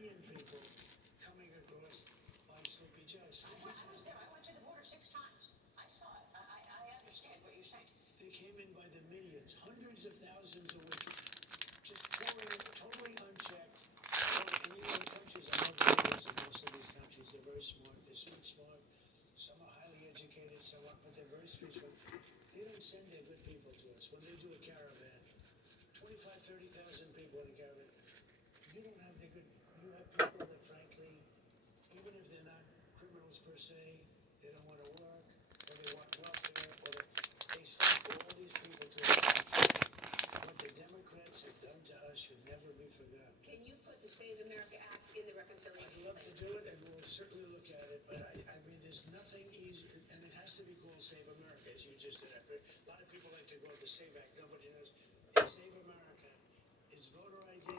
million people coming across by Sleepy Joe's. I was there. I went to the border 6 times. I saw it. I understand what you're saying. They came in by the millions, hundreds of thousands a week, just pouring it totally unchecked. And you know, the countries, I know the leaders of most of these countries, they're very smart, they're street smart, some are highly educated, some are, but they're very street smart. They don't send their good people to us. When they do a caravan, 25, 30,000 people in a caravan, you don't have the good, you have people that frankly, even if they're not criminals per se, they don't want to work, or they want welfare, or they send all these people to us. What the Democrats have done to us should never be forgotten. Can you put the Save America Act in the reconciliation? I'd love to do it, and we'll certainly look at it, but I mean, there's nothing easy, and it has to be called Save America, as you just did. A lot of people like to go to the Save Act, nobody knows. It's Save America, it's voter ID,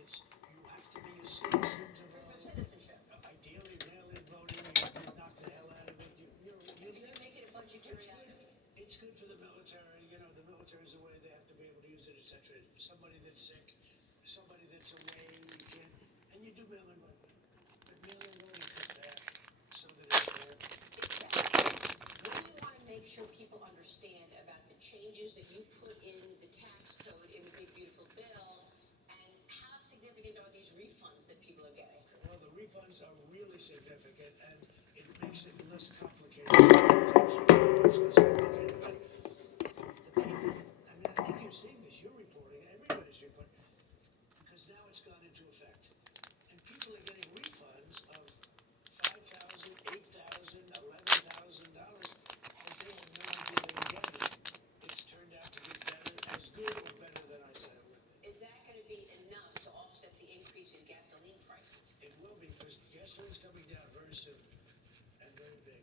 it's, you have to be a citizen to vote. Citizenship. Ideally, mail-in voting, you knock the hell out of it. You can make it a budgetary item. It's good for the military, you know, the military's away, they have to be able to use it, etc. Somebody that's sick, somebody that's away, you can't, and you do mail-in voting. But mail-in voting is bad, so that it's fair. What do you want to make sure people understand about the changes that you put in the tax code in the big beautiful bill, and how significant are these refunds that people are getting? Well, the refunds are really significant, and it makes it less complicated. Much less complicated, but the people, I mean, I think you're seeing this, you're reporting, everybody's reporting, because now it's gone into effect. And people are getting refunds of $5,000, $8,000, $11,000 that they had no idea they were getting. It's turned out to be better, as good or better than I said it would be. Is that going to be enough to offset the increase in gasoline prices? It will be, because gasoline's coming down very soon, and very big.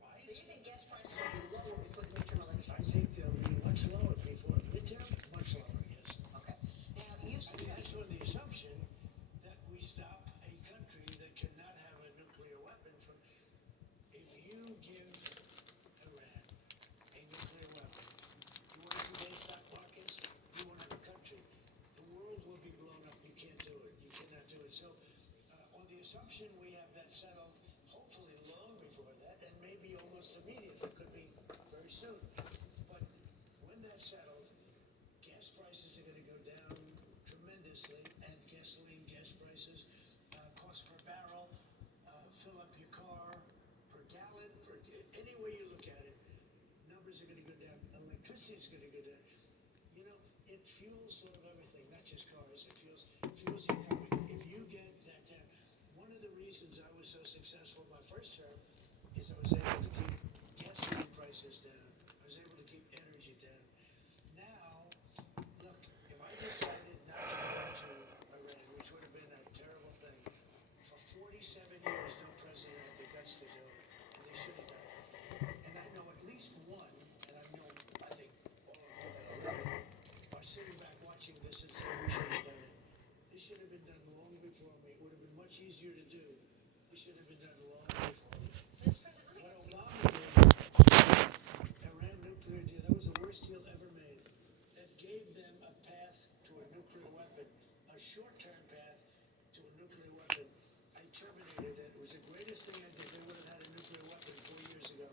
Why So is you it? think gas prices will be lower before the midterm elections? I think they'll be much lower before midterm, much lower, yes. Okay. Now, you I mean, that's suggest on the assumption that we stop a country that cannot have a nuclear weapon from, if you give Iran a nuclear weapon, you want to see they stop rockets, you won't have a country. The world will be blown up, you can't do it, you cannot do it. So, on the assumption we have that settled, hopefully long before that, and maybe almost immediately, could be very soon. But when that's settled, gas prices are going to go down tremendously, and gasoline, gas prices, cost per barrel, fill up your car, per gallon, any way you look at it, numbers are going to go down. Electricity is going to go down. You know, it fuels sort of everything, not just cars. It fuels the economy. If you get that down, one of the reasons I was so successful my first term is I was able to keep gasoline prices down. I was able to keep energy down. Now, look, if I decided not to go to Iran, which would have been a terrible thing, for 47 years no president had the guts to do it, and they should have done it. And I know at least one, and I think all of them that are sitting back watching this and saying we should have done it. This should have been done long before me. It would have been much easier to do. This should have been done long before me. Mr. President, What let me Obama did, Iran nuclear deal, that was the worst deal ever made. That gave them a path to a nuclear weapon, a short-term path to a nuclear weapon. I terminated that. It was the greatest thing I did. They would have had a nuclear weapon 4 years ago.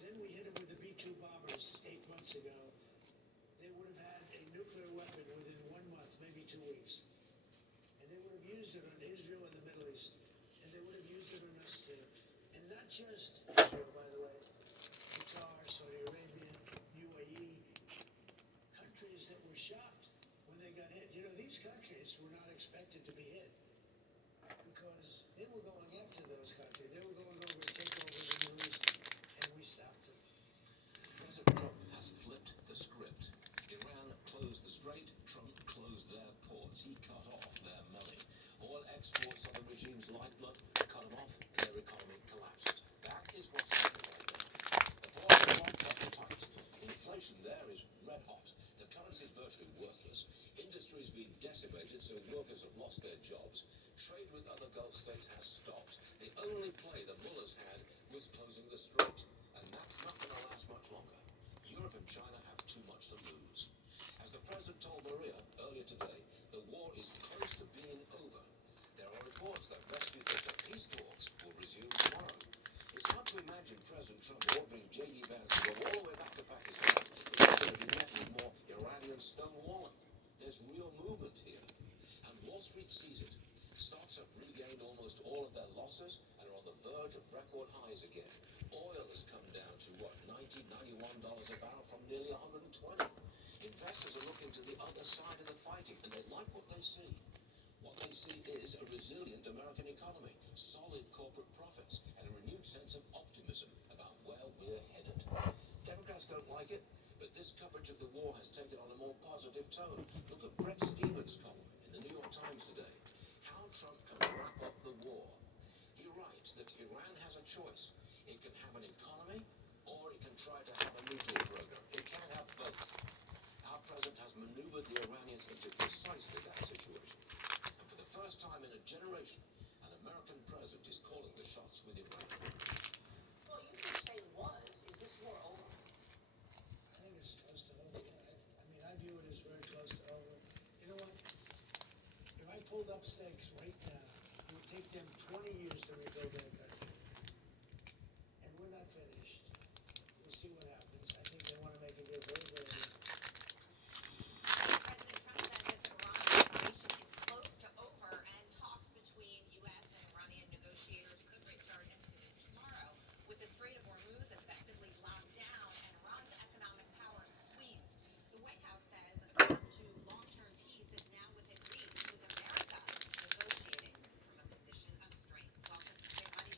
Then we hit them with the B-2 bombers 8 months ago. They would have had a nuclear weapon within 1 month, maybe 2 weeks. And they would have used it on Israel and the Middle East. And they would have used it on us too. And not just Israel, by the way. Qatar, Saudi Arabia, UAE, countries that were shocked when they got hit. You know, these countries were not expected to be hit because they were going after those countries. They were going over to take over the Middle East, and we stopped them. President Trump has flipped the script. Iran closed the strait, Trump closed their ports. He cut off their money. Oil exports are the regime's lifeblood. Cut them off, their economy collapses. That is what's happening right now. The border market is tight. Inflation there is red hot. The currency is virtually worthless. Industry's been decimated, so workers have lost their jobs. Trade with other Gulf states has stopped. The only play the mullahs had was closing the strait, and that's not going to last much longer. Europe and China have too much to lose. As the president told Maria earlier today, the war is close to being over. imagine President Trump ordering J.D. Vance to go all the way back to Pakistan. It's going to be met with more Iranian stonewalling. There's real movement here. And Wall Street sees it. Stocks have regained almost all of their losses and are on the verge of record highs again. Oil has come down to, what, $90, $91 a barrel from nearly 120. Investors are looking to the other side of the fighting, and they like what they see. What they see is a resilient American economy, solid corporate profits, and a renewed sense of optimism about where we're headed. Democrats don't like it, but this coverage of the war has taken on a more positive tone. Look at Bret Stephens' column in the New York Times today. How Trump can wrap up the war. He writes that Iran has a choice. It can have an economy, or it can try to have a nuclear program. It can't have both. Our president has maneuvered the Iranians into precisely that situation. And for the first time in a generation, an American president is calling the shots with Iran. Well, you can say was. Is this war over? I think it's close to over. I mean, I view it as very close to over. You know what? If I pulled up stakes right now, it would take them 20 years to rebuild their country. And we're not finished. We'll see what happens. I think they want to make it here very, very easy. President Trump says his Iran operation is close to over, and talks between U.S. and Iranian negotiators could restart as soon as tomorrow, with the Strait of Hormuz effectively locked down and Iran's economic power squeezed. The White House says a path to long-term peace is now within reach, with America negotiating from a position of strength. Welcome to Money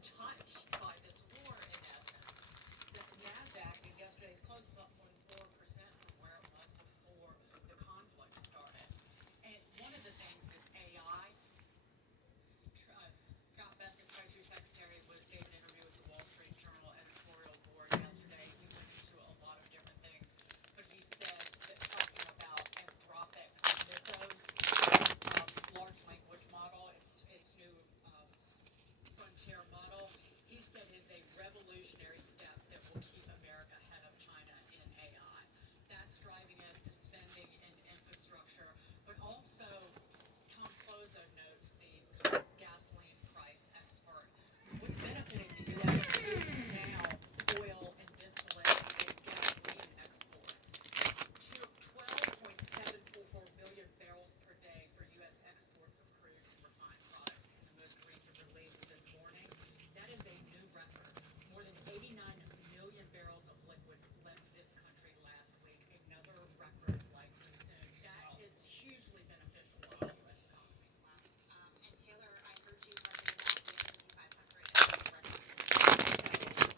untouched by this war, in essence. The NASDAQ in yesterday's close was up 0.4% from where it was before the conflict started. And one of the things is AI. Scott Bessent, Treasury Secretary, gave an interview with the Wall Street Journal editorial board yesterday. He went into a lot of different things, but he said that talking about Anthropic's Mythos large language model, its new frontier model, he said is a revolutionary step that will keep America ahead of China in AI. That's driving it, the spending in infrastructure, but also Tom Clozo notes, the gasoline price expert. What's benefiting the U.S. is now oil and distillate and gasoline exports. 12.744 million barrels per day for U.S. exports of crude and refined products in the most recent release this morning. That is a new record. More than 89 million barrels of liquids left this country last week. Another record likely soon. That is hugely beneficial to the U.S. economy. And Taylor, I heard you talking about the S&P 500 and records.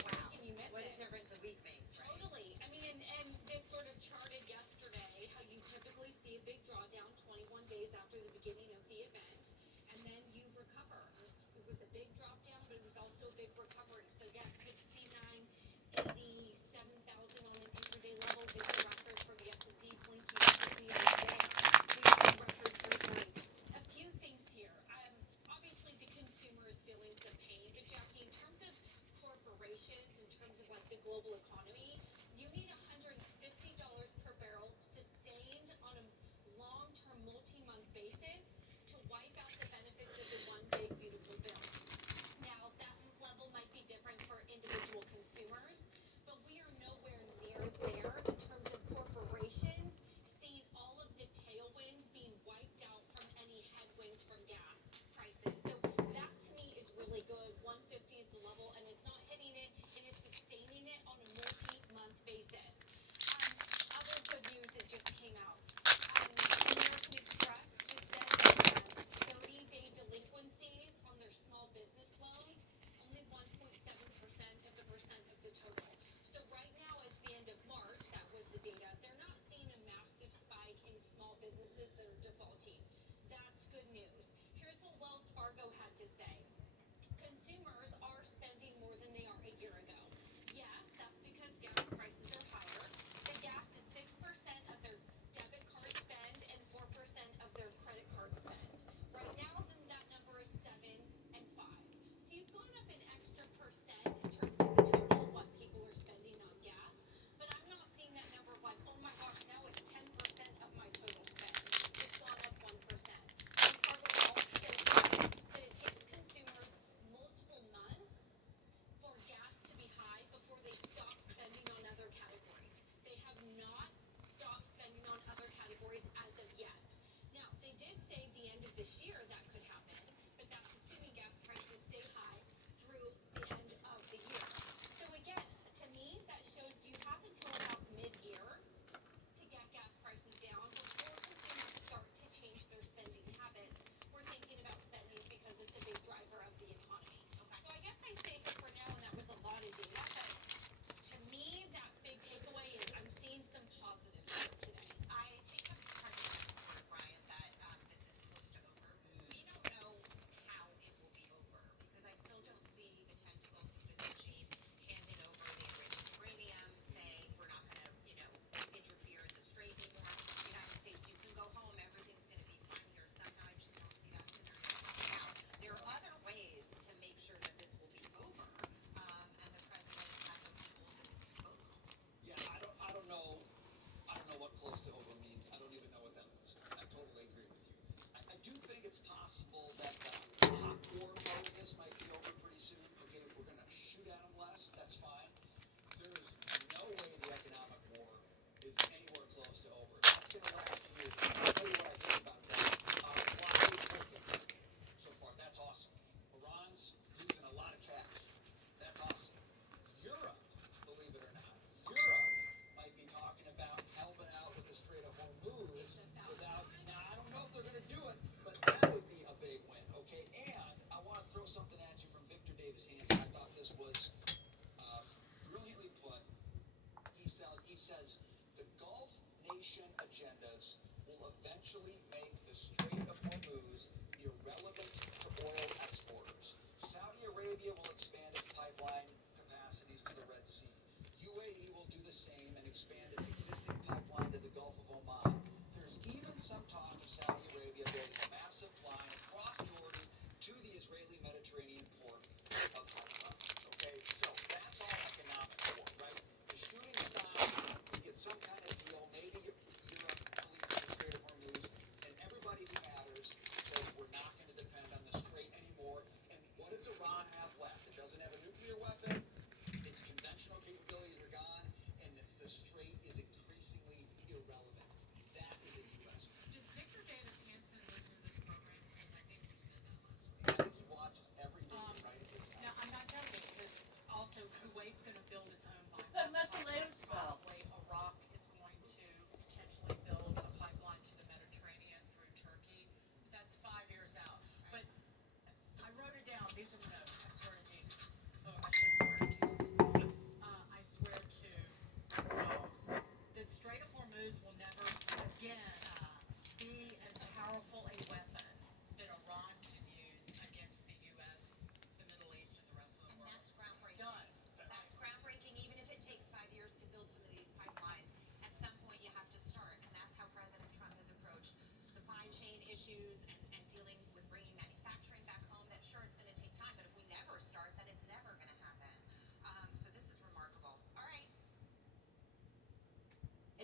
Wow. Can you miss What a it? difference a week makes, right? Totally. I mean, and this sort of charted yesterday how you typically see a big drawdown 21 days after the beginning of the event, and then you recover. It was a big drop down, but it was also a big recovery. So yes, 69,87,000 on an intraday level is a record for the S&P. Blinking every other day. We see records breaking. A few things here. Obviously the consumer is feeling some pain, but Jackie, in terms of corporations, in terms of like the global economy, you need $150 per barrel sustained on a long-term, multi-month basis to wipe out the benefits of the one big beautiful bill. Now, that level might be different for individual consumers, but we are nowhere near there in terms of corporations seeing all of the tailwinds being wiped out from any headwinds from gas prices. So that to me is really good. 150 is the level, and it's not hitting it, it is sustaining it on a multi-month basis. Other good news that just came out. American Express just said that 30-day delinquencies on their small business loans, only 1.7% as a percent of the total. So right now, at the end of March, that was the data, they're not seeing a massive spike in small businesses that are defaulting. That's good news. Here's what Wells Fargo had to say. Consumers are spending more than they are a year ago. Yes, that's because gas prices are higher. The gas is 6% of their debit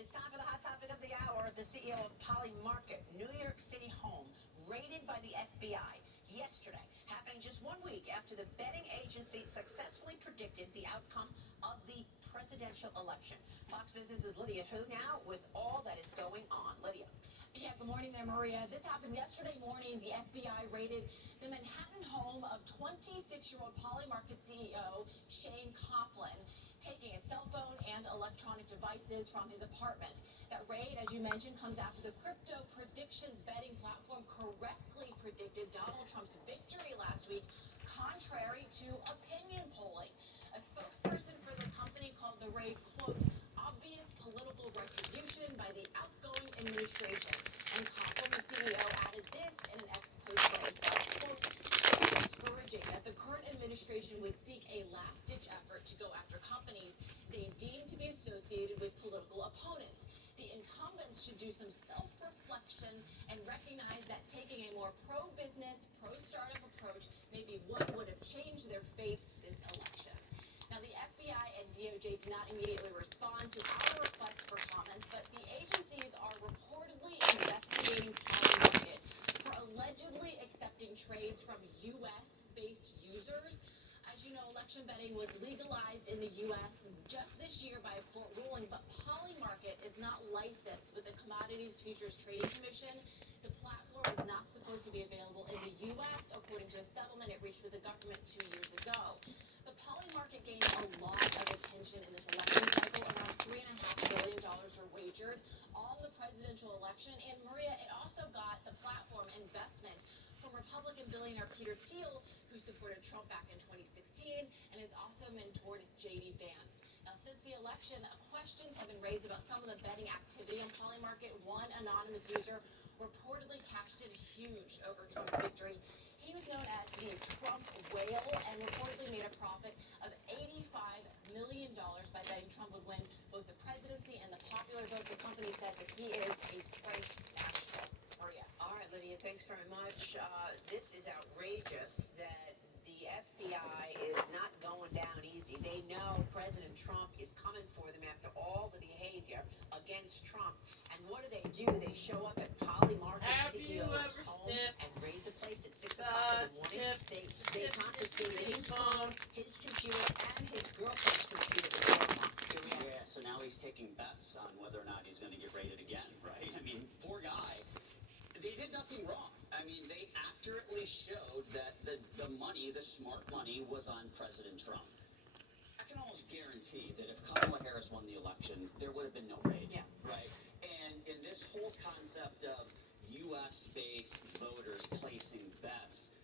It's time for the hot topic of the hour. The CEO of Polymarket, New York City home, raided by the FBI yesterday, happening just 1 week after the betting agency successfully predicted the outcome of the presidential election. Fox Business' Lydia Hu now with all that is going on. Lydia. Yeah, good morning there, Maria. This happened yesterday morning. The FBI raided the Manhattan home of 26-year-old Polymarket CEO Shane Coplin, taking his cell phone and electronic devices from his apartment. That raid, as you mentioned, comes after the crypto predictions betting platform correctly predicted Donald Trump's victory last week, contrary to opinion polling. A spokesperson for the company called the raid, quote, obvious political retribution by the outgoing administration. And Coplin, the CEO, added this in an ex-post for himself, quote, it's discouraging that the current administration would seek a last-ditch effort to go after companies they deem to be associated with political opponents. The incumbents should do some self-reflection and recognize that taking a more pro-business, pro-startup approach may be what would have changed their fate this election. Now, the FBI and DOJ did not immediately respond to our request for comments, but the agencies are reportedly investigating Polymarket for allegedly accepting trades from U.S.-based users. As you know, election betting was legalized in the U.S. just this year by a court ruling, but Polymarket is not licensed with the Commodities Futures Trading Commission. The platform is not supposed to be available in the U.S., according to a settlement it reached with the government 2 years ago. The Polymarket gained a lot of attention in this election cycle. Around $3.5 billion were wagered on the presidential election. And Maria, it also got the platform investment from Republican billionaire Peter Thiel, who supported Trump back in 2016 and has also mentored J.D. Vance. Now, since the election, questions have been raised about some of the betting activity on Polymarket. One anonymous user reportedly cashed in huge over Trump's victory. He was known as the Trump Whale and reportedly made a profit of $85 million by betting Trump would win both the presidency and the popular vote. The company says that he is a French national. Maria. All right, Lydia, thanks very much. This is outrageous that the FBI is not going down easy. They know President Trump is coming for them after all the behavior against Trump. And what do? They show up at Polymarket CEO's home and raid the place at 6 o'clock in the morning. They confiscated his phone, his computer, and his girlfriend's computer. Yeah, so now he's taking bets on whether or not he's going to get raided again, right? I mean, poor guy. They did nothing wrong. I mean, they accurately showed that the money, the smart money, was on President Trump. I can almost guarantee that if Kamala Harris won the election, there would have been no raid, Yeah. right? And in this whole concept of U.S.-based voters placing bets,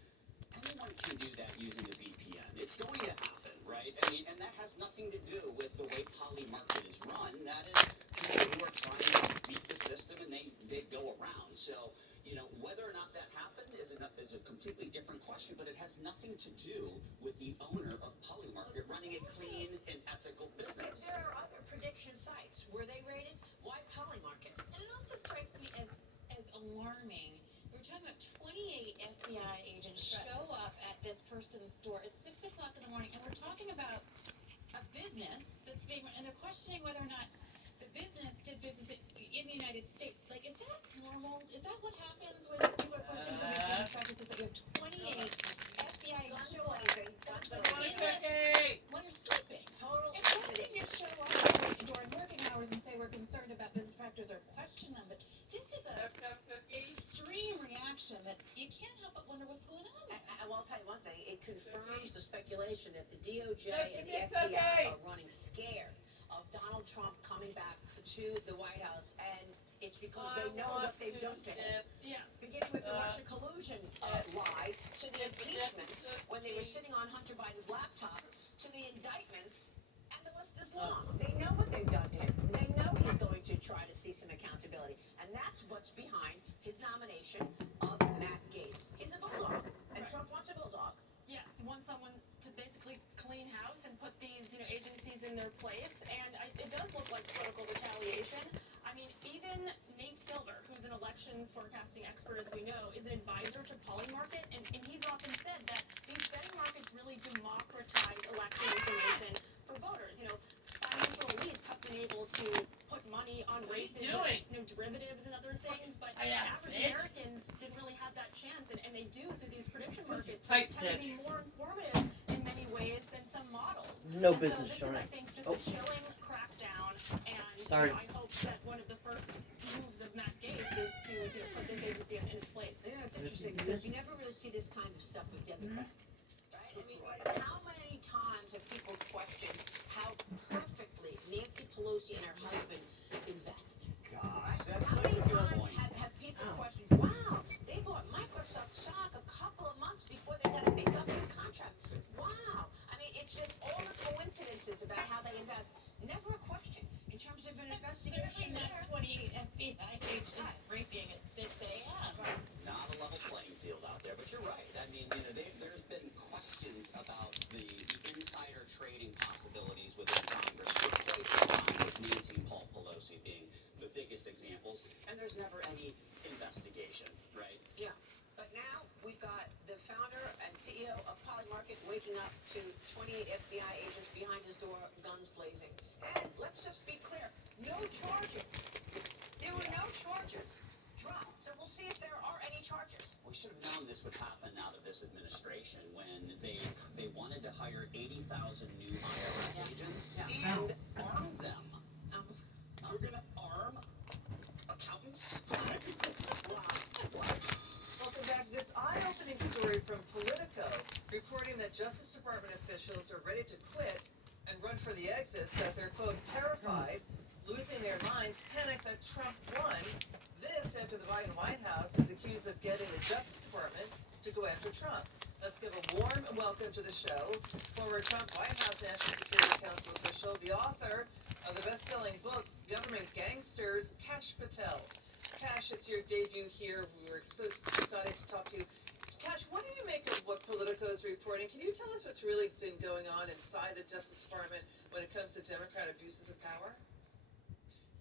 anyone can do that using a VPN. It's going to happen, right? I mean, and that has nothing to do with the way Polymarket is run. That is people who are trying to beat the system and they go around. So, you know, whether or not that happened is a completely different question, but it has nothing to do with the owner of Polymarket running a clean and ethical business. There are other prediction sites. Were they raided? Why Polymarket? And it also strikes me as alarming. We're talking about 28 FBI agents show up at this person's door at 6 o'clock in the morning, and we're talking about a business that's being, and they're questioning whether or not the business did business in the United States. Like, is that normal? Is that what happens when people are questioning some of these business practices? That you have 28 FBI Guns agents blazing. Guns blazing. when you're sleeping. Total It's one thing insanity. to show up during working hours and say we're concerned about business practices or question them, but this is a extreme reaction that you can't help but wonder what's going on. Well, I'll tell you one thing. It confirms the speculation that the DOJ and the FBI are running scared of Donald Trump coming back to the White House, and it's because they know what they've done to him. Yes. Beginning with the Russia collusion lie, to the impeachments when they were sitting on Hunter Biden's laptop, to the indictments, and the list is long. They know what they've done to him. They know he's going to try to see some accountability, and that's what's behind his nomination of Matt Gaetz. He's a bulldog, and Trump wants a bulldog. Yes, he wants someone to basically clean house and put these, agencies in their place, and it does look like political retaliation. I mean, even Nate Silver, who's an elections forecasting expert, as we know, is an advisor to Polymarket, and he's often said that these betting markets really democratize election information for voters. Financial elites have been able to put money money on races, doing? derivatives and other things, but Yeah, average bitch. Americans didn't really have that chance, and they do through these prediction markets, Tight which tend to be bitch. more informative in many ways than some models. No And business so this showing. is, I think, just Oh. a chilling crackdown, and Sorry. I hope that one of the first moves of Matt Gaetz is to put this agency in its place. Yeah, it's interesting because you never really see this kind of stuff with Democrats, right? I mean, how many times have people questioned how perfectly Nancy Pelosi and her husband invest? Gosh, That's How such many a good times point. have people questioned, wow, they bought Microsoft stock a couple of months before they got a big government contract. Wow. I mean, it's just all the coincidences about how they invest. Never a question in terms of an investigation. Certainly not 20 FBI agents breaking at 6 a.m. Not a level playing field out there, but you're right. I mean, there's been questions about the insider trading possibilities within Congress for quite some time, with Nancy and Paul Pelosi being the biggest examples, and there's never any investigation, right? Yeah, but now we've got the founder and CEO of Polymarket waking up to 28 FBI agents behind his door, guns blazing. And let's just be clear, no charges. There were no charges dropped, so we'll see if there are any charges. We should have known this would happen out of this administration when they wanted to hire 80,000 new IRS agents and arm them. You're gonna arm accountants? Welcome back. This eye-opening story from Politico reporting that Justice Department officials are ready to quit and run for the exits, that they're, quote, terrified, losing their minds, panicked that Trump won. This after the Biden White House is accused of getting the Justice Department to go after Trump. Let's give a warm welcome to the show, former Trump White House National Security Council official, the author of the best-selling book, Government Gangsters, Kash Patel. Kash, it's your debut here. We were so excited to talk to you. Kash, what do you make of what Politico is reporting? Can you tell us what's really been going on inside the Justice Department when it comes to Democrat abuses of power?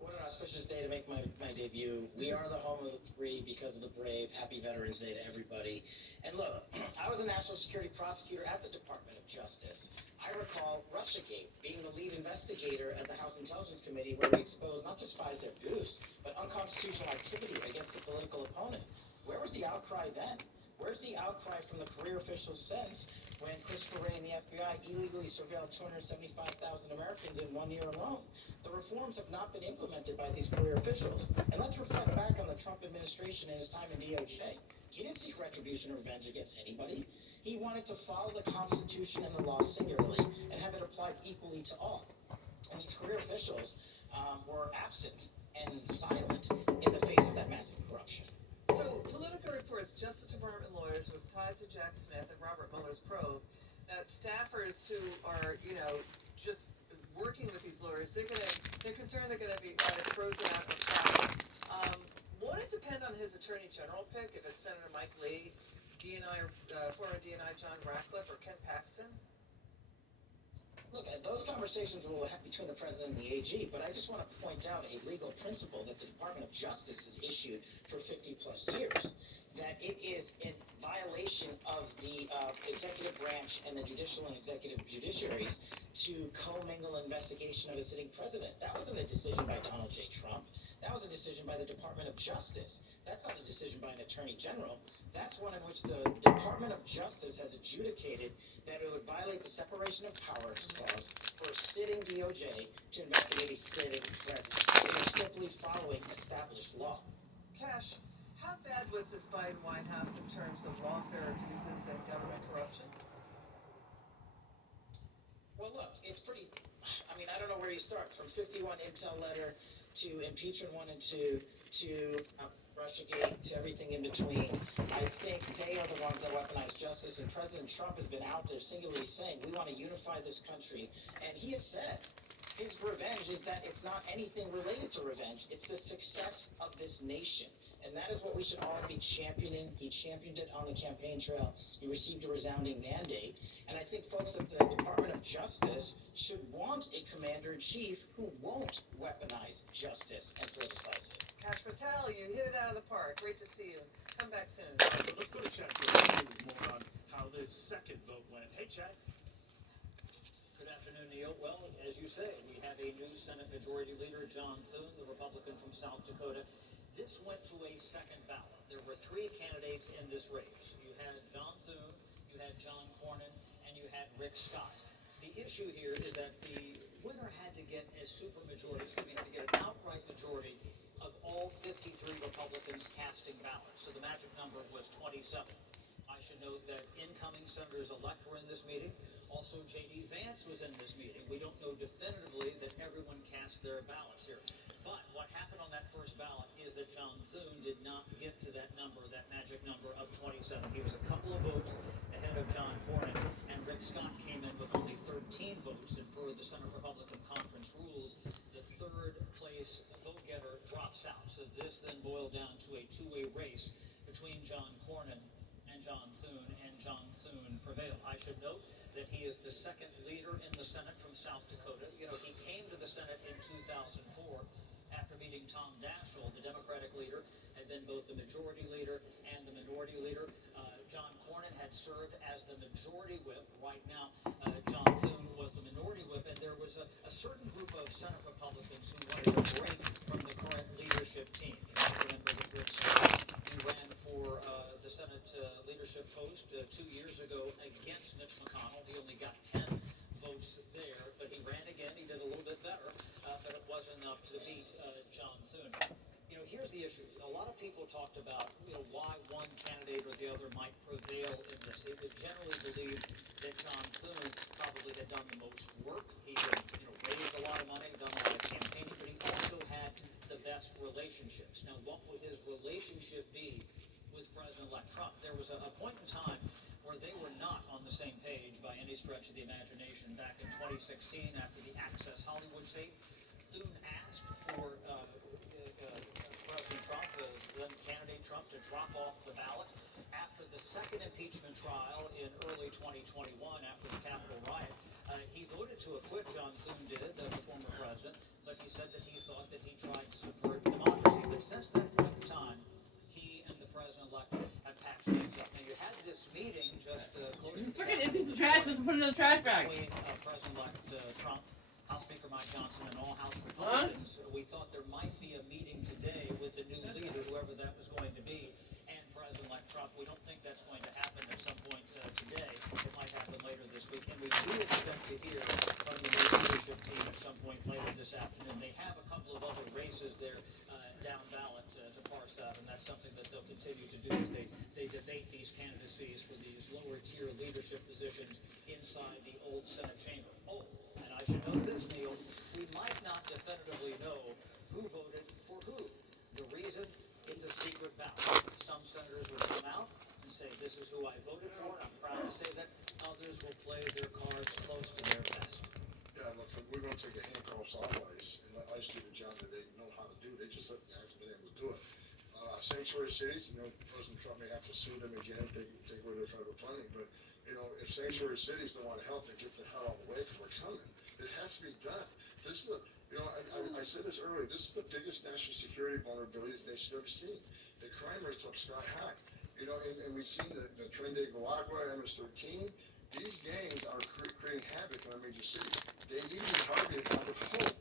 What an auspicious day to make my debut. We are the home of the free because of the brave. Happy Veterans Day to everybody. And look, I was a national security prosecutor at the Department of Justice. I recall Russiagate being the lead investigator at the House Intelligence Committee, where we exposed not just FISA abuse, but unconstitutional activity against a political opponent. Where was the outcry then? Where's the outcry from the career officials since, when Christopher Wray and the FBI illegally surveilled 275,000 Americans in 1 year alone? The reforms have not been implemented by these career officials. And let's reflect back on the Trump administration and his time in DOJ. He didn't seek retribution or revenge against anybody. He wanted to follow the Constitution and the law singularly and have it applied equally to all. And these career officials were absent and silent in the face of that massive corruption. So, Politico reports Justice Department lawyers with ties to Jack Smith and Robert Mueller's probe, that staffers who are, just working with these lawyers, they're concerned they're gonna be either frozen out or fired. Won't it depend on his attorney general pick, if it's Senator Mike Lee, former DNI John Ratcliffe, or Ken Paxton? Look, those conversations will have between the president and the AG, but I just want to point out a legal principle that the Department of Justice has issued for 50 plus years, that it is in violation of the executive branch and the judicial and executive judiciaries to commingle investigation of a sitting president. That wasn't a decision by Donald J. Trump. That was a decision by the Department of Justice. That's not a decision by an attorney general. That's one in which the Department of Justice has adjudicated that it would violate the separation of powers clause for a sitting DOJ to investigate a sitting president. They are simply following established law. Kash, how bad was this Biden White House in terms of lawfare abuses and government corruption? Well, look, it's pretty, I don't know where you start. From 51 intel letter to impeachment 1 and 2 to Russiagate to everything in between. I think they are the ones that weaponize justice, and President Trump has been out there singularly saying, we want to unify this country. And he has said his revenge is that it's not anything related to revenge. It's the success of this nation. And that is what we should all be championing. He championed it on the campaign trail. He received a resounding mandate. And I think folks at the Department of Justice should want a commander-in-chief who won't weaponize justice and politicize it. Kash Patel, you hit it out of the park. Great to see you. Come back soon. So let's go to Chad for more on how this second vote went. Hey, Chad. Good afternoon. afternoon, Neil. Well, as you say, we have a new Senate Majority Leader, John Thune, the Republican from South Dakota. This went to a second ballot. There were three candidates in this race. You had John Thune, you had John Cornyn, and you had Rick Scott. The issue here is that the winner had to get a supermajority, had to get an outright majority of all 53 Republicans casting ballots. So the magic number was 27. I should note that incoming senators-elect were in this meeting. Also, J.D. Vance was in this meeting. We don't know definitively that everyone cast their ballots here. But what happened on that first ballot is that John Thune did not get to that number, that magic number of 27. He was a couple of votes ahead of John Cornyn, and Rick Scott came in with only 13 votes. And per the Senate Republican Conference rules, the third place vote getter drops out. So this then boiled down to a two-way race between John Cornyn and John Thune, and John Thune prevailed. I should note that he is the second leader in the Senate from South Dakota. You know, he came to the Senate in 2004 after meeting Tom Daschle, the Democratic leader, had been both the majority leader and the minority leader. John Cornyn had served as the majority whip. Right now, John Thune was the minority whip, and there was a certain group of Senate Republicans who wanted a break from the current leadership team. Remember that Rick Scott, he ran for the Senate leadership post 2 years ago against Mitch McConnell. He only got 10 votes there, but he ran again. He did a little bit better, but it wasn't enough to beat John Thune. You know, here's the issue. A lot of people talked about, you know, why one candidate or the other might prevail in this. It was generally believed that John Thune probably had done the most work. He had, you know, raised a lot of money, done a lot of campaigning, but he also had the best relationships. Now, what would his relationship be with President-elect Trump? There was a point in time where they were not on the same page by any stretch of the imagination. Back in 2016, after the Access Hollywood tape, Thune asked for President Trump, then candidate Trump, to drop off the ballot. After the second impeachment trial in early 2021, after the Capitol riot, he voted to acquit. John Thune did, the former president, but he said that he thought that he tried to subvert democracy. But since that point in time, he and the president-elect have patched things up. Now, you had this meeting just close to the Look at it, it's the trash, let's put it in the trash bag. between President-elect Trump, House Speaker Mike Johnson, and all House Republicans. We thought there might be a meeting today with the new leader, whoever that was going to be, and President-elect Trump. We don't think that's going to happen at some point today. It might happen later this week, and we do expect to hear from the new leadership team at some point later this afternoon. They have a couple of other races there down ballot to parse out, and that's something that they'll continue to do as they debate these candidacies for these lower tier leadership positions inside the old Senate chamber. Oh, and I should note this, Neil, we might not definitively know who voted for who. The reason, it's a secret ballot. Some senators will come out and say, this is who I voted for, and I'm proud to say that. Others will play their cards close to their vest. Yeah, look, we're going to take a handcuffs on ICE, and let ICE do the job that they know how to do. They just haven't been able to do it. Sanctuary cities, you know, President Trump may have to sue them again if they take away their federal funding, but, you know, if sanctuary cities don't want to help, then get the hell out of the way because we're coming. It has to be done. This is you know, I said this earlier, this is the biggest national security vulnerability this nation's ever seen. The crime rate's up sky high. You know, and we've seen the Tren de Aragua, MS-13. These gangs are creating havoc in our major cities. They need to be targeted. I would hope,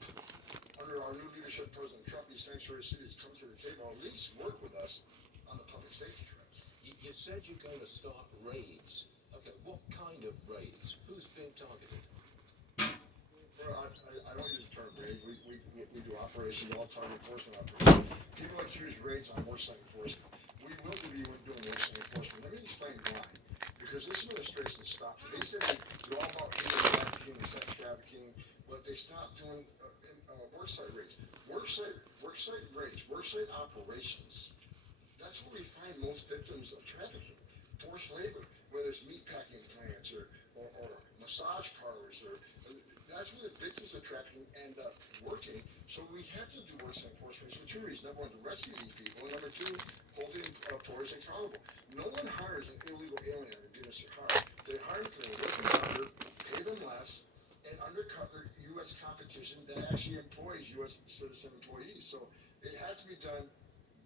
under our new leadership, President Trump, these sanctuary cities come to the table, or at least work with us on the public safety threats. You said you're going to start raids. Okay, what kind of raids? Who's being targeted? Well, I don't use the term raid. We do operations, all target enforcement operations. People like to use raids on worksite enforcement. We will be doing worksite enforcement. Let me explain why. Because this administration stopped it. They said they're all about human trafficking and sex trafficking, but they stopped doing worksite raids. Worksite raids, worksite operations. That's where we find most victims of trafficking. Forced labor, whether it's meatpacking plants or massage parlors, that's where the victims of trafficking end up working. So we have to do worksite enforcement for two reasons. Number one, to rescue these people, and number two, holding employers accountable. No one hires an illegal alien to goodness their heart. They hire them for their working longer, pay them less, and undercut their U.S. competition that actually employs U.S. citizen employees. So it has to be done.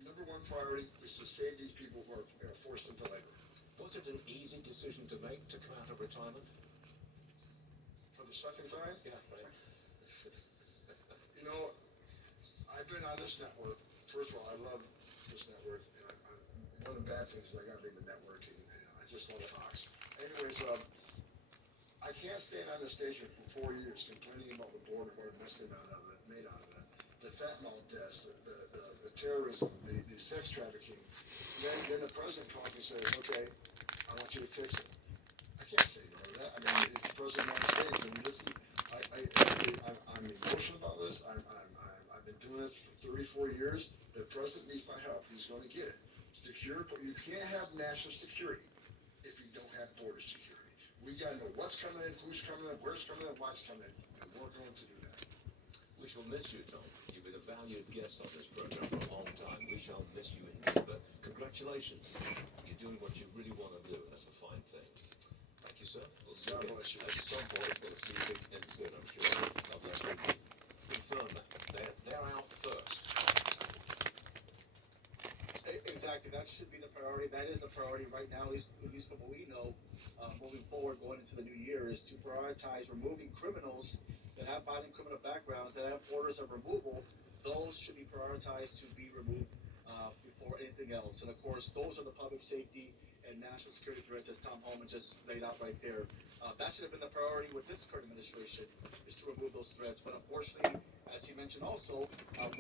Number one priority is to save these people who are forced into labor. Was it an easy decision to make to come out of retirement? For the second time? Yeah, right. You know, I've been on this network. First of all, I love this network. And one of the bad things is I gotta be the networking. I just love Fox. Anyways, I can't stand on the station for 4 years complaining about the board and what a mess they made out of it. The fentanyl deaths, the terrorism, the sex trafficking. Then the president comes and says, okay, I want you to fix it. I can't say no to that. I mean, it's the president of the United States. I mean, this is, I'm emotional about this. I've been doing this for 34 years. The president needs my help. He's going to get it. You can't have national security if you don't have border security. We got to know what's coming in, who's coming in, where's coming in, why it's coming in, and we're going to do that. We shall miss you, Tom. You've been a valued guest on this program for a long time. We shall miss you indeed, but congratulations. You're doing what you really want to do, and that's a fine thing. Thank you, sir. We'll see God you bless you. at some point. We'll see you again soon, I'm sure. God bless you. Confirm that. They're out first. Exactly, that should be the priority. That is the priority right now, at least from what we know, moving forward, going into the new year, is to prioritize removing criminals that have violent criminal backgrounds, that have orders of removal. Those should be prioritized to be removed before anything else. And of course, those are the public safety and national security threats, as Tom Homan just laid out right there. That should have been the priority with this current administration, is to remove those threats. But unfortunately, as he mentioned also,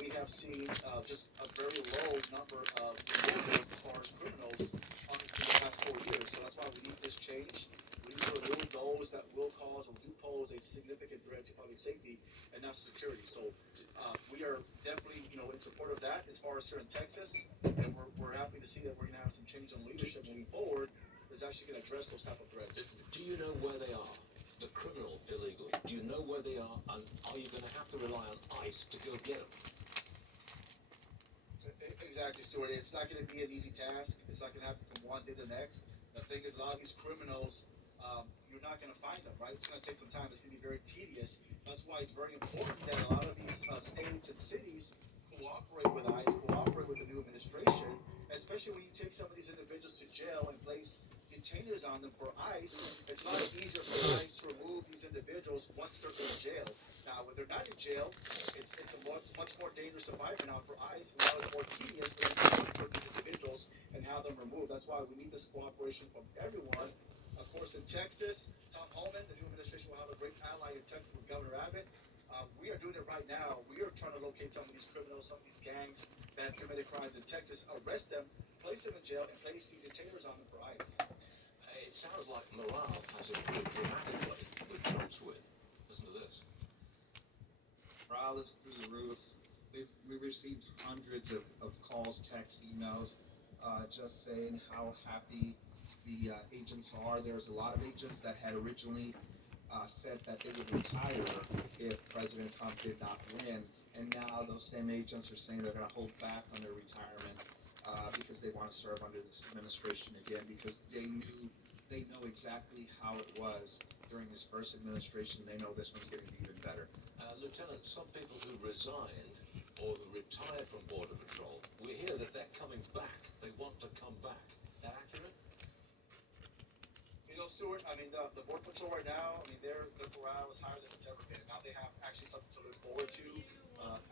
we have seen just a very low number of removals as far as criminals in the past 4 years. So that's why we need this change. We need to remove those that will cause or do pose a significant threat to public safety and national security. So we are definitely, in support of that as far as here in Texas, and we're happy to see that we're going to have some change in leadership moving forward that's actually going to address those type of threats. Do you know where they are? The criminal illegals. Do you know where they are, and are you going to have to rely on ICE to go get them? Exactly, Stuart. It's not going to be an easy task. It's not going to happen from one day to the next. The thing is, a lot of these criminals, you're not going to find them, right? It's going to take some time. It's going to be very tedious. That's why it's very important that a lot of these states and cities cooperate with ICE, cooperate with the new administration, especially when you take some of these individuals to jail and place detainers on them for ICE. It's a lot easier for ICE to remove these individuals once they're in jail. Now, when they're not in jail, it's a much more dangerous environment now for ICE, and now it's more tedious for them to look for these individuals and have them removed. That's why we need this cooperation from everyone. Of course, in Texas, Tom Homan, the new administration, will have a great ally in Texas with Governor Abbott. We are doing it right now. We are trying to locate some of these criminals, some of these gangs that have committed crimes in Texas, arrest them, place them in jail, and place these detainers on them for ICE. It sounds like morale has improved dramatically with Trump's win. Listen to this. Morale is through the roof. We've received hundreds of calls, texts, emails, just saying how happy the agents are. There's a lot of agents that had originally said that they would retire if President Trump did not win, and now those same agents are saying they're going to hold back on their retirement because they want to serve under this administration again, because they know exactly how it was during this first administration. They know this one's going to be even better. Lieutenant, some people who resigned or who retired from Border Patrol, we hear that they're coming back. They want to come back. That accurate? Stuart, I mean, the Border Patrol right now, I mean, their morale is higher than it's ever been. Now they have actually something to look forward to,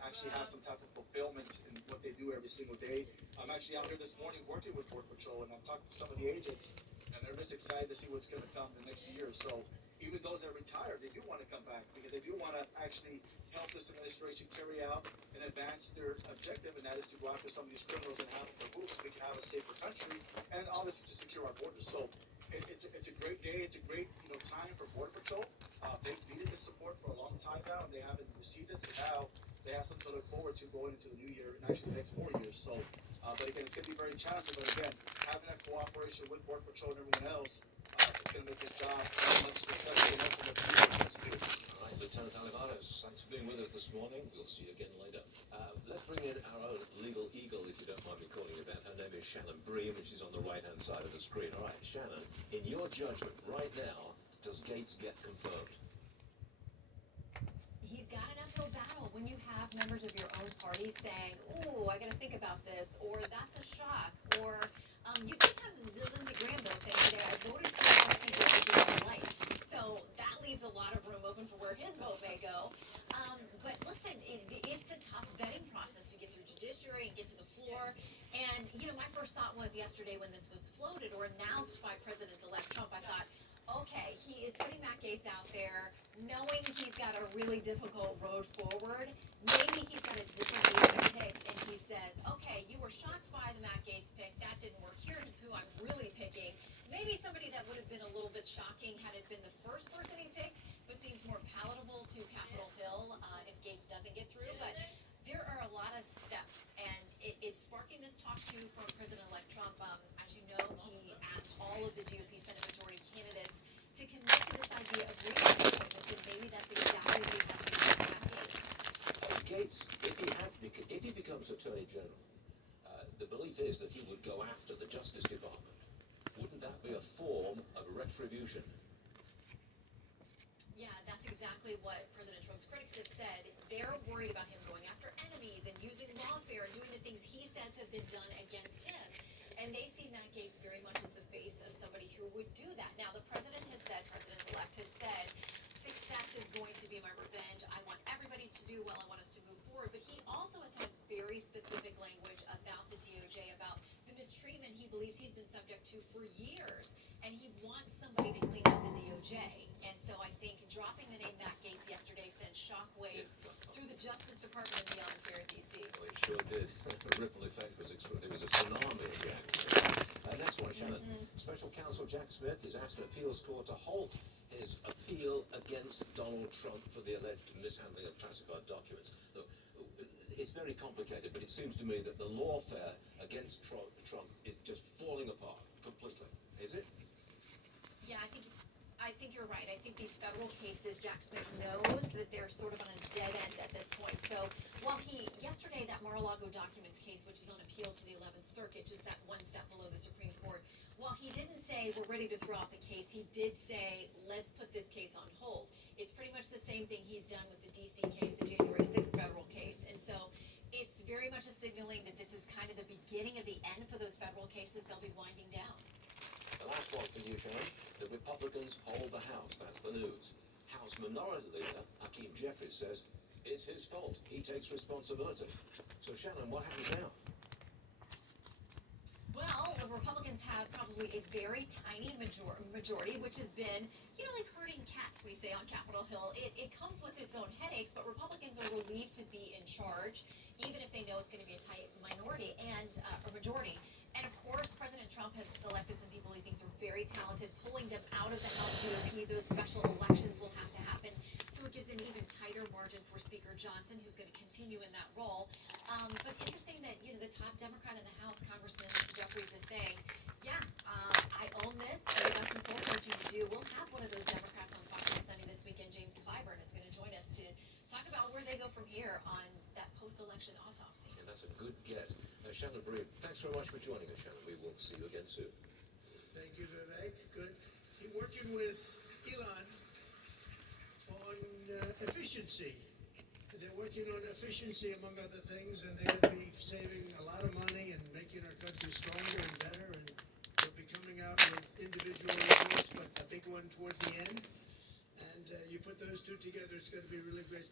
actually have some type of fulfillment in what they do every single day. I'm actually out here this morning working with Border Patrol, and I'm talking to some of the agents, and they're just excited to see what's going to come the next year. So even those that are retired, they do want to come back because they do want to actually help this administration carry out and advance their objective, and that is to go after some of these criminals and have them removed so we can have a safer country, and obviously to secure our borders. So it's a great day. It's a great time for Border Patrol. They've needed this support for a long time now, and they haven't received it. So now they have something to look forward to going into the new year and actually the next 4 years. So, but again, it's going to be very challenging. But again, having that cooperation with Border Patrol and everyone else, it's going to make this job much successful and helpful for the All right, Lieutenant Olivares, thanks for being with us this morning. We'll see you again later. Let's bring in our own legal eagle, if you don't mind me calling her that. Her name is Shannon Bream, and she's on the right-hand side of the screen. All right, Shannon, in your judgment, right now, does Gates get confirmed? He's got an uphill battle when you have members of your own party saying, "Ooh, I got to think about this," or "That's a shock," or you did have Lindsey Graham though saying today, "I voted for most people to do my life." So that leaves a lot of room open for really difficult road forward. Maybe he's got a different pick and he says, okay, you were shocked by the Matt Gaetz pick, that didn't work, here's who I'm really picking. Maybe somebody that would have been a little bit shocking had it been the first person he picked, but seems more palatable to Capitol Hill if Gaetz doesn't get through. But there are a lot of steps, and it's sparking this talk too from President-elect Trump. As you know, he asked all of the GOP Senate Majority candidates to commit to this idea of refund payments, and maybe that's exactly what he's asking for Matt Gaetz. Gaetz, if he becomes Attorney General, the belief is that he would go after the Justice Department. Wouldn't that be a form of retribution? Yeah, that's exactly what President Trump's critics have said. They're worried about him going after enemies and using lawfare and doing the things he says have been done against him. And they see Matt Gaetz very much as the face of somebody who would do that. Now, the President-elect has said, success is going to be my revenge. I want everybody to do well. I want us to move forward. But he also has had very specific language about the DOJ, about the mistreatment he believes he's been subject to for years. And he wants somebody to clean up the DOJ. And so I think dropping the name Matt Gaetz yesterday sent shockwaves through the Justice Department and beyond here in D.C. Well, it sure did. The ripple effect was extraordinary. It was a tsunami of reaction. Next one, Shannon. Special Counsel Jack Smith is asked an appeals court to halt his appeal against Donald Trump for the alleged mishandling of classified documents. Look, it's very complicated, but it seems to me that the lawfare against Trump is just falling apart completely. Is it? Yeah, I think you're right. I think these federal cases, Jack Smith knows that they're sort of on a dead end at this point. So while yesterday that Mar-a-Lago documents case, which is on appeal to the 11th Circuit, just that one step below the Supreme Court, while he didn't say we're ready to throw out the case, he did say let's put this case on hold. It's pretty much the same thing he's done with the D.C. case, the January 6th federal case. And so it's very much a signaling that this is kind of the beginning of the end for those federal cases. They'll be winding down. The last one for you, Shannon. The Republicans hold the House. That's the news. House Minority Leader Hakeem Jeffries says it's his fault. He takes responsibility. So, Shannon, what happens now? Well, the Republicans have probably a very tiny majority, which has been, like herding cats, we say, on Capitol Hill. It comes with its own headaches, but Republicans are relieved to be in charge, even if they know it's going to be a tight minority and a majority. And of course, President Trump has selected some people he thinks are very talented, pulling them out of the House GOP. Those special elections will have to happen. So it gives an even tighter margin for Speaker Johnson, who's going to continue in that role. But interesting that, the top Democrat in the House, Congressman Jeffries, is saying, I own this. I've got some soul searching to do. We'll have one of those Democrats on Fox News Sunday this weekend. James Clyburn is going to join us to talk about where they go from here on that post-election autopsy. Yeah, that's a good get. Shannon Bream, thanks very much for joining us, Shannon. We will see you again soon. Thank you, Vivek. Good. Keep working with Elon on efficiency. They're working on efficiency, among other things, and they're going to be saving a lot of money and making our country stronger and better. And they'll be coming out with individual reports, but a big one towards the end. And you put those two together, it's going to be really great.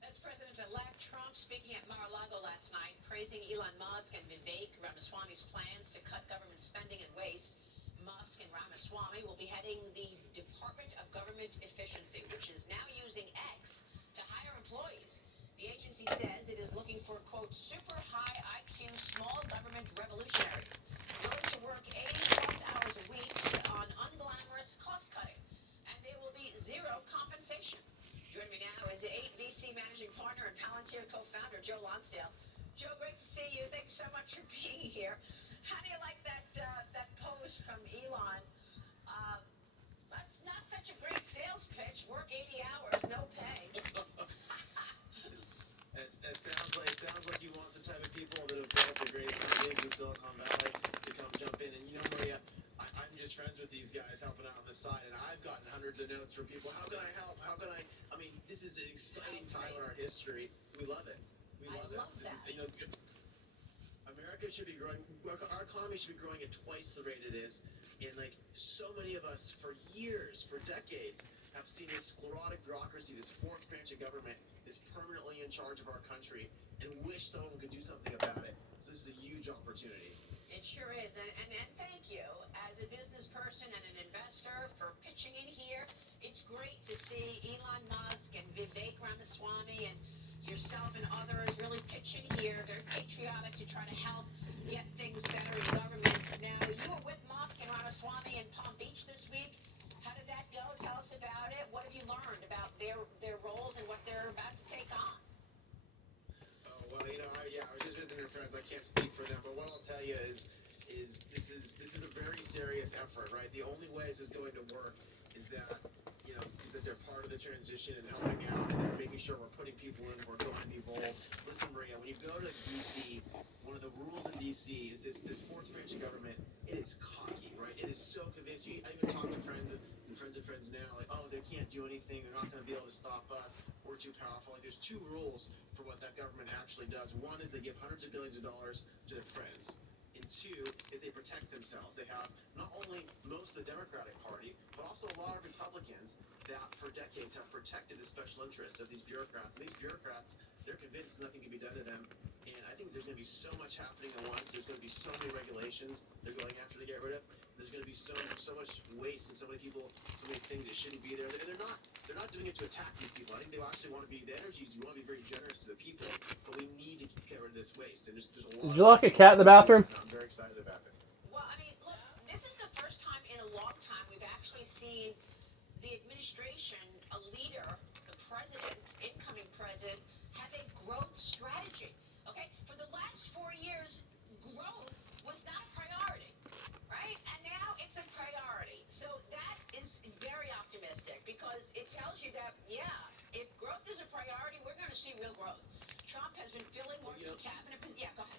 That's President-elect Trump speaking at Mar-a-Lago last night, praising Elon Musk and Vivek Ramaswamy's plans to cut government spending and waste. Musk and Ramaswamy will be heading the Department of Government Efficiency, which is now using X to hire employees. The agency says it is looking for, quote, super high IQ small government revolutionaries willing to work 80+ hours a week on unglamorous cost cutting, and there will be zero compensation. Joining me now is 8VC Managing Partner and Palantir Co-Founder Joe Lonsdale. Joe, great to see you. Thanks so much for being here. How do you like that post from Elon? That's not such a great sales pitch. Work 80 hours, no pay. It sounds like you want the type of people that have built the greatest ideas in Silicon Valley to come jump in. And Maria, I'm just friends with these guys helping out on the side, and I've gotten hundreds of notes from people. How can I help? How can I mean, this is an exciting time in our history. We love it. We love it. America should be growing. Our economy should be growing at twice the rate it is. And so many of us, for years, for decades, have seen this sclerotic bureaucracy, this fourth branch of government, is permanently in charge of our country, and wish someone could do something about it. So this is a huge opportunity. It sure is, and thank you as a business person and an investor for pitching in here. It's great to see Elon Musk yourself and others really pitch in here, very patriotic to try to help get things better in government. Now, you were with Musk and Ramaswamy in Palm Beach this week. How did that go? Tell us about it. What have you learned about their roles and what they're about to take on? Oh, well, I was just visiting her friends. I can't speak for them, but what I'll tell you is this is a very serious effort, right? The only way this is going to work is that they're part of the transition and helping out and making sure we're putting people in who are going to be bold. Listen, Maria, when you go to D.C., one of the rules in D.C. is this fourth branch of government, it is cocky, right? It is so convincing. I even talk to friends and friends now, like, oh, they can't do anything. They're not going to be able to stop us. We're too powerful. Like, there's two rules for what that government actually does. One is they give hundreds of billions of dollars to their friends. And two is they protect themselves. They have not only most of the Democratic Party, but also a lot of Republicans that for decades have protected the special interests of these bureaucrats. And these bureaucrats, they're convinced nothing can be done to them. And I think there's going to be so much happening at once. There's going to be so many regulations they're going after to get rid of. There's going to be so much waste and so many people, so many things that shouldn't be there. And they're not doing it to attack these people. I think they actually want to be, the energies, you want to be very generous to the people, but we need to get rid of this waste. And there's a lot. Did you lock a cat in the bathroom? I'm very excited about it. Well, I mean, look, this is the first time in a long time we've actually seen the administration, a leader, the president, incoming president, have a growth strategy. Okay? For the last 4 years, growth was not a priority, right? And now it's a priority. So that is very optimistic because it tells you that, yeah, if growth is a priority, we're going to see real growth. Trump has been filling more key cabinet positions. Yeah, go ahead.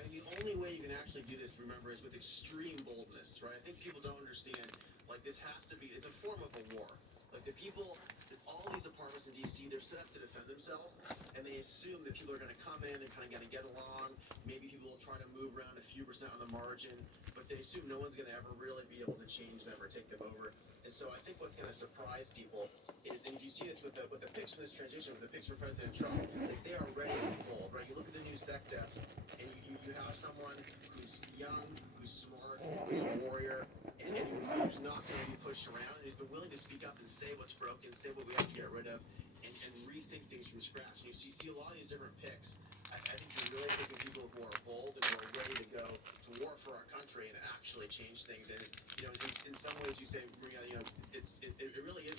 I mean, the only way you can actually do this, remember, is with extreme boldness, right? I think people don't understand, like, this has to be, it's a form of a war. Like, the people, all these departments in D.C., they're set up to defend themselves, and they assume that people are going to come in, they're kind of going to get along, maybe people will try to move around a few % on the margin, but they assume no one's going to ever really be able to change them or take them over. And so I think what's going to surprise people is, and if you see this with the picks from this transition, with the picks for President Trump, like, they are ready to be bold, right? You look at the new SecDef, and you have someone who's young, who's smart, who's a warrior, and who's not going to be pushed around, and who's been willing to speak up and say what's broken, say what we have to get rid of, and rethink things from scratch. And you see a lot of these different picks. I think you're really picking people who are bold and who are ready to go to war for our country and actually change things. And in some ways, you say, Maria, it really is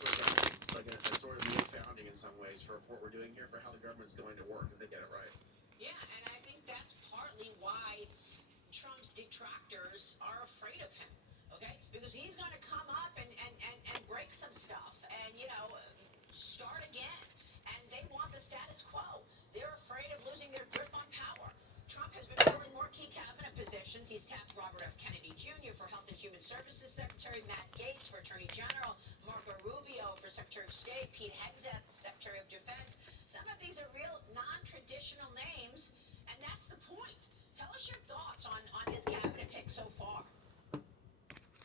like a sort of new founding in some ways for what we're doing here, for how the government's going to work if they get it right. Yeah, and I think that's partly why Trump's detractors are afraid of him, okay? Because he's going to come up and break some stuff and, start again. And they want the status quo. They're afraid of losing their grip on power. Trump has been filling more key cabinet positions. He's tapped Robert F. Kennedy Jr. for Health and Human Services Secretary, Matt Gaetz for Attorney General, Marco Rubio for Secretary of State, Pete Hegseth, Secretary of Defense. Some of these are real non-traditional names, and that's the point. Tell us your thoughts on his cabinet pick so far.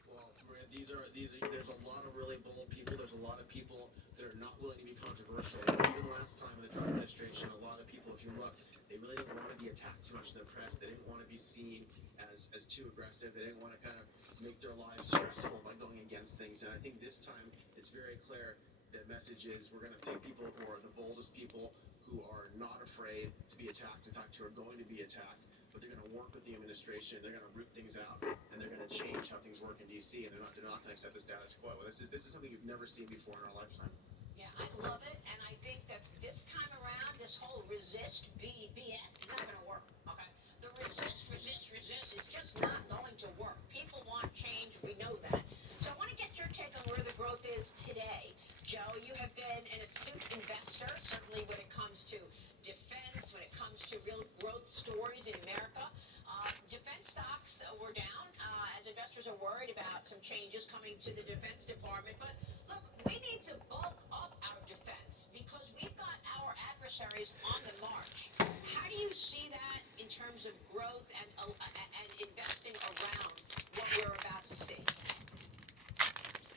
Well, Maria, there's a lot of really bold people. There's a lot of people that are not willing to be controversial. Even last time in the Trump administration, a lot of people, if you looked, they really didn't want to be attacked too much in the press. They didn't want to be seen as too aggressive. They didn't want to kind of make their lives stressful by going against things. And I think this time it's very clear that message is we're going to pick people who are the boldest people, who are not afraid to be attacked, in fact, who are going to be attacked, but they're going to work with the administration, they're going to root things out, and they're going to change how things work in D.C., and they're not going to accept the status quo. This is something you've never seen before in our lifetime. Yeah, I love it, and I think that this time around, this whole resist BS is not going to work, okay? The resist is just not going to work. People want change, we know that. So I want to get your take on where the growth is today. Joe, you have been an astute investor, certainly when it comes to defense, when it comes to real growth stories in America. Defense stocks were down as investors are worried about some changes coming to the Defense Department. But look, we need to bulk up our defense because we've got our adversaries on the march. How do you see that in terms of growth and investing around what we're about to see?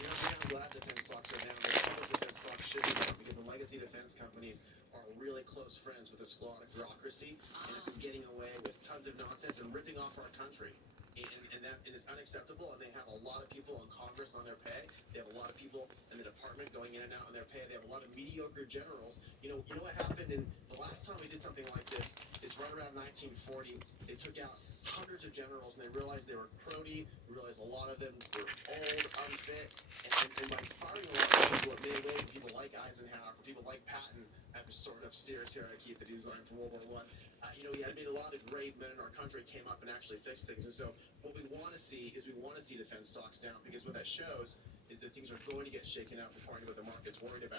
I'm glad defense stocks are down. There's some defense stocks should be down because the legacy defense companies are really close friends with the sclerotic bureaucracy and have been getting away with tons of nonsense and ripping off our country. And it's unacceptable, and they have a lot of people in Congress Congress on their pay. They have a lot of people in the department going in and out on their pay. They have a lot of mediocre generals. You know what happened in the last time we did something like this is right around 1940. They took out hundreds of generals and they realized they were crony. We realized a lot of them were old, unfit, and by firing a lot of people, it made way for people like Eisenhower, for people like Patton. I have sort of upstairs here. I keep the design from World War I. We had made a lot of the great men in our country came up and actually fixed things. And so what we want to see is we want to see defense stocks down, because what that shows is that things are going to get shaken out according to what the market's worried about.